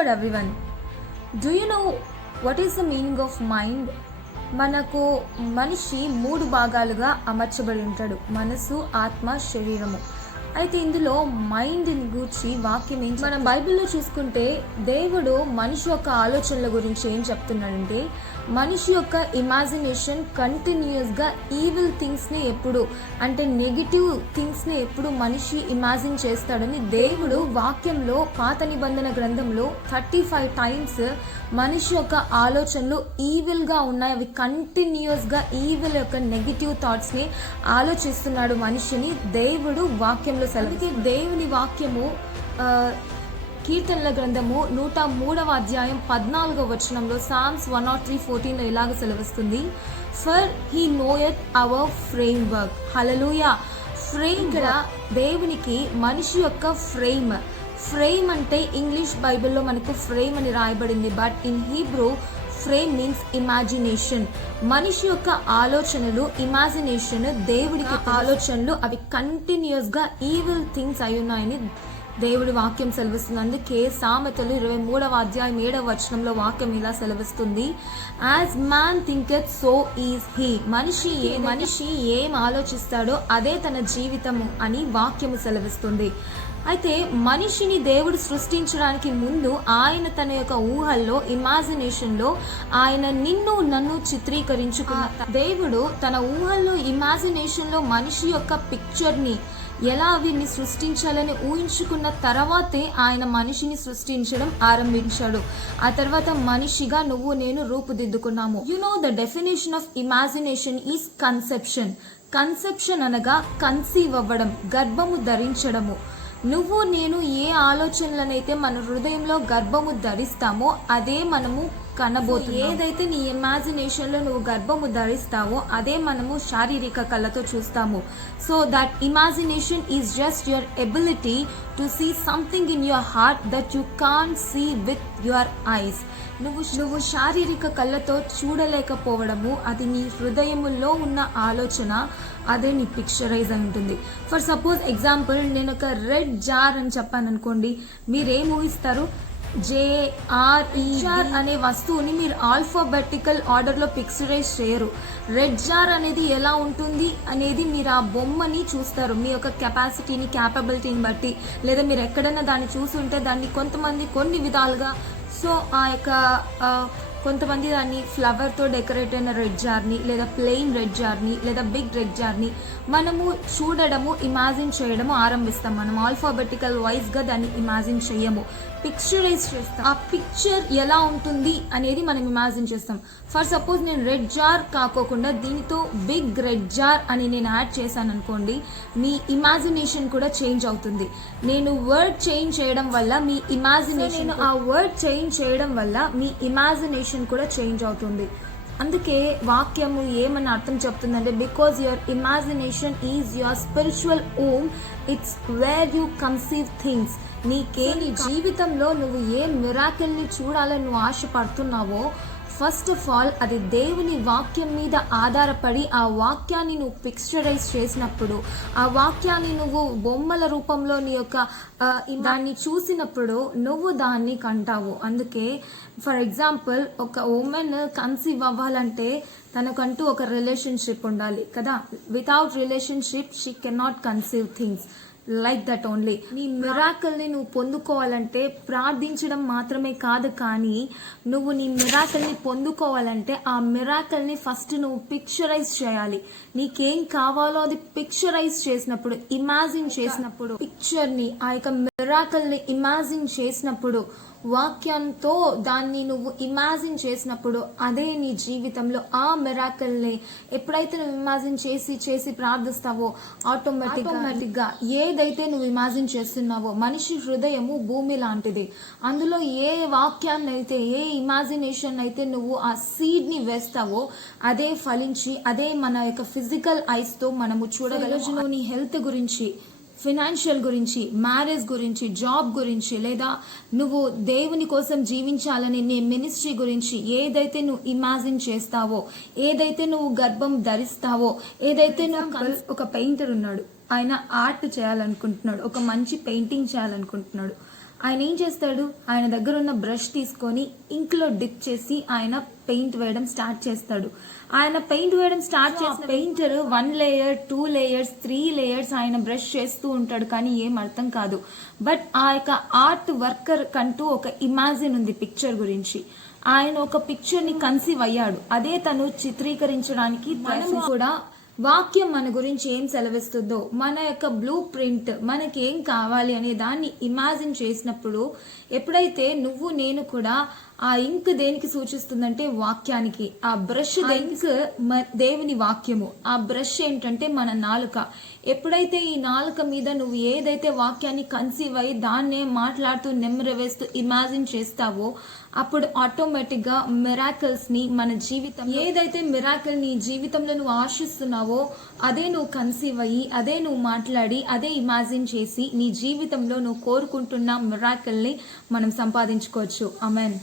Lord everyone. Do you know what is the meaning of mind? మనకు మనిషి 3 భాగాలుగా అమర్చబడి ఉంటాడు: మనసు, ఆత్మ, శరీరము. అయితే ఇందులో మైండ్ గురించి వాక్యం ఏంటి? మనం బైబిల్లో చూసుకుంటే దేవుడు మనిషి యొక్క ఆలోచనల గురించి ఏం చెప్తున్నాడంటే, మనిషి యొక్క ఇమాజినేషన్ కంటిన్యూస్గా ఈవిల్ థింగ్స్ని ఎప్పుడు, అంటే నెగిటివ్ థింగ్స్ని ఎప్పుడు మనిషి ఇమాజిన్ చేస్తాడని దేవుడు వాక్యంలో పాత నిబంధన గ్రంథంలో 35 టైమ్స్ మనిషి యొక్క ఆలోచనలు ఈవిల్గా ఉన్నాయి. అవి కంటిన్యూస్గా ఈవిల్ యొక్క నెగిటివ్ థాట్స్ని ఆలోచిస్తున్నాడు మనిషిని దేవుడు వాక్యంలో సెలవు. దేవుని వాక్యము కీర్తనల గ్రంథము 103వ అధ్యాయం 14వ వచనంలో సామ్స్ 103:14 ఇలాగ సెలవిస్తుంది: for he knoweth our frame work. హల్లెలూయా. ఫ్రేమ్, ఇక్కడ దేవునికి మనిషి యొక్క ఫ్రేమ్ అంటే ఇంగ్లీష్ బైబిల్లో మనకు ఫ్రేమ్ అని రాయబడింది, but in Hebrew frame means imagination. మనిషి యొక్క ఆలోచనలు, ఇమాజినేషన్, దేవుడికి ఆలోచనలు అవి కంటిన్యూస్గా ఈవిల్ థింగ్స్ అయి ఉన్నాయని దేవుడి వాక్యం సెలవిస్తుంది. అందుకే సామెతలు 23వ అధ్యాయం 7వ వచనంలో వాక్యం ఇలా సెలవిస్తుంది: as man thinketh so is he. మనిషి ఏం ఆలోచిస్తాడో అదే తన జీవితము అని వాక్యము సెలవిస్తుంది. అయితే మనిషిని దేవుడు సృష్టించడానికి ముందు ఆయన తన యొక్క ఊహల్లో, ఇమాజినేషన్లో ఆయన నిన్ను నన్ను చిత్రీకరించుకున్న దేవుడు తన ఊహల్లో, ఇమాజినేషన్లో మనిషి యొక్క పిక్చర్ని ఎలా వీరిని సృష్టించాలని ఊహించుకున్న తర్వాతే ఆయన మనిషిని సృష్టించడం ఆరంభించాడు. ఆ తర్వాత మనిషిగా నువ్వు నేను రూపుదిద్దుకున్నాము. You know the definition of imagination is conception. Conception అనగా కన్సీవ్ అవ్వడం, గర్భము ధరించడము. నువ్వు నేను ఏ ఆలోచనలనైతే మన హృదయంలో గర్భము ధరిస్తామో అదే మనము కనబోతుంది. ఏదైతే నీ ఇమాజినేషన్లో నువ్వు గర్భము ధరిస్తావో అదే మనము శారీరక కళ్ళతో చూస్తాము. So that imagination is just your ability to see something in your heart that you can't see with your eyes. నువ్వు శారీరక కళ్ళతో చూడలేకపోవడము, అది నీ హృదయములో ఉన్న ఆలోచన, అదే నీ పిక్చరైజ్ అయి ఉంటుంది. ఫర్ సపోజ్ ఎగ్జాంపుల్, నేను ఒక రెడ్ జార్ అని చెప్పాను అనుకోండి, మీరేం ఊహిస్తారు? JRER అనే వస్తువుని మీరు ఆల్ఫాబెటికల్ ఆర్డర్లో పిక్చరైజ్ చేయరు. రెడ్ జార్ అనేది ఎలా ఉంటుంది అనేది మీరు ఆ బొమ్మని చూస్తారు, మీ యొక్క కెపాసిటీని, క్యాపబిలిటీని బట్టి. లేదా మీరు ఎక్కడైనా దాన్ని చూసి ఉంటే దాన్ని కొంతమంది కొన్ని విధాలుగా, సో ఆ యొక్క కొంతమంది దాన్ని ఫ్లవర్తో డెకరేట్ అయిన రెడ్ జార్ని, లేదా ప్లెయిన్ రెడ్ జార్ని, లేదా బిగ్ రెడ్ జార్ని మనము చూడడము, ఇమాజిన్ చేయడము ఆరంభిస్తాం. మనం ఆల్ఫాబెటికల్ వైజ్గా దాన్ని ఇమాజిన్ చేయము, పిక్చరైజ్ చేస్తాం. ఆ పిక్చర్ ఎలా ఉంటుంది అనేది మనం ఇమాజిన్ చేస్తాం. ఫర్ సపోజ్ నేను రెడ్ జార్ కాకోకుండా దీనితో బిగ్ రెడ్ జార్ అని నేను యాడ్ చేశాను అనుకోండి, మీ ఇమాజినేషన్ కూడా చేంజ్ అవుతుంది. నేను వర్డ్ చేంజ్ చేయడం వల్ల మీ ఇమాజినేషన్, ఆ వర్డ్ చేంజ్ చేయడం వల్ల మీ ఇమాజినేషన్ కూడా చేంజ్ అవుతుంది. అందుకే వాక్యము ఏమని అర్థం చెప్తుందంటే, because your imagination is your spiritual ohm, it's where you conceive things. నీ జీవితంలో నువ్వు ఏ మిరాకిల్ని చూడాలని నువ్వు ఆశపడుతున్నావో, ఫస్ట్ ఆఫ్ ఆల్ అది దేవుని వాక్యం మీద ఆధారపడి ఆ వాక్యాన్ని నువ్వు పిక్చరైజ్ చేసినప్పుడు, ఆ వాక్యాన్ని నువ్వు బొమ్మల రూపంలో నీ యొక్క దాన్ని చూసినప్పుడు నువ్వు దాన్ని కంటావు. అందుకే ఫర్ ఎగ్జాంపుల్, ఒక ఉమెన్ కన్సీవ్ అవ్వాలంటే తనకంటూ ఒక రిలేషన్షిప్ ఉండాలి కదా. Without relationship she cannot conceive things like that only. నీ మిరాకిల్ని నువ్వు పొందుకోవాలంటే ప్రార్థించడం మాత్రమే కాదు, కానీ నువ్వు నీ మిరాకిల్ని పొందుకోవాలంటే ఆ మిరాకిల్ని ఫస్ట్ నువ్వు పిక్చరైజ్ చేయాలి. నీకేం కావాలో అది పిక్చరైజ్ చేసినప్పుడు, ఇమాజిన్ చేసినప్పుడు, పిక్చర్ని, ఆ యొక్క మిరాకిల్ని ఇమాజిన్ చేసినప్పుడు, వాక్యంతో దాన్ని నువ్వు ఇమాజిన్ చేసినప్పుడు, అదే నీ జీవితంలో ఆ మిరాకిల్ని ఎప్పుడైతే నువ్వు ఇమాజిన్ చేసి ప్రార్థిస్తావో ఆటోమేటిక్గా ఏదైతే నువ్వు ఇమాజిన్ చేస్తున్నావో, మనిషి హృదయము భూమి లాంటిది. అందులో ఏ వాక్యాన్ని అయితే, ఏ ఇమాజినేషన్ అయితే నువ్వు ఆ సీడ్ని వేస్తావో అదే ఫలించి, అదే మన యొక్క ఫిజికల్ ఐస్తో మనము చూడగలము. నీ హెల్త్ గురించి, ఫినాన్షియల్ గురించి, మ్యారేజ్ గురించి, జాబ్ గురించి, లేదా నువ్వు దేవుని కోసం జీవించాలని నీ మినిస్ట్రీ గురించి ఏదైతే నువ్వు ఇమాజిన్ చేస్తావో, ఏదైతే నువ్వు గర్భం ధరిస్తావో, ఏదైతే నువ్వు, ఒక పెయింటర్ ఉన్నాడు, ఆయన ఆర్ట్ చేయాలనుకుంటున్నాడు, ఒక మంచి పెయింటింగ్ చేయాలనుకుంటున్నాడు. ఆయన ఏం చేస్తాడు, ఆయన దగ్గర ఉన్న బ్రష్ తీసుకొని ఇంక్లో డిప్ చేసి ఆయన పెయింట్ వేయడం స్టార్ట్ చేస్తాడు. ఆయన పెయింట్ వేయడం స్టార్ట్ చేసిన పెయింటర్ 1 లేయర్ 2 లేయర్స్ 3 లేయర్స్ ఆయన బ్రష్ చేస్తూ ఉంటాడు, కానీ ఏం అర్థం కాదు. బట్ ఆ యొక్క ఆర్ట్ వర్కర్ కంటూ ఒక ఇమాజిన్ ఉంది పిక్చర్ గురించి. ఆయన ఒక పిక్చర్ ని కన్సీవ్ అయ్యాడు, అదే తను చిత్రీకరించడానికి కూడా. వాక్యం మన గురించి ఏం సెలవిస్తుందో, మన యొక్క బ్లూ ప్రింట్, మనకి ఏం కావాలి అనే దాన్ని ఇమాజిన్ చేసినప్పుడు, ఎప్పుడైతే నువ్వు నేను కూడా ఆ ఇంక్ దేనికి సూచిస్తుందంటే వాక్యానికి, ఆ బ్రష్ ఇంక్ దేవుని వాక్యము, ఆ బ్రష్ ఏంటంటే మన నాలుక. ఎప్పుడైతే ఈ నాలుక మీద నువ్వు ఏదైతే వాక్యాన్ని కన్సీవ్ అయ్యి దాన్నే మాట్లాడుతూ నెమ్మరవేస్తూ ఇమాజిన్ చేస్తావో, అప్పుడు ఆటోమేటిక్ గా మిరాకిల్స్ ని మన జీవితం, ఏదైతే మిరాకిల్ నీ జీవితంలో నువ్వు ఆశిస్తున్నావో అదే నువ్వు కన్సీవ్ అయ్యి, అదే నువ్వు మాట్లాడి, అదే ఇమాజిన్ చేసి నీ జీవితంలో నువ్వు కోరుకుంటున్న మిరాకిల్ ని మనం సంపాదించుకోవచ్చు. ఆమేన్.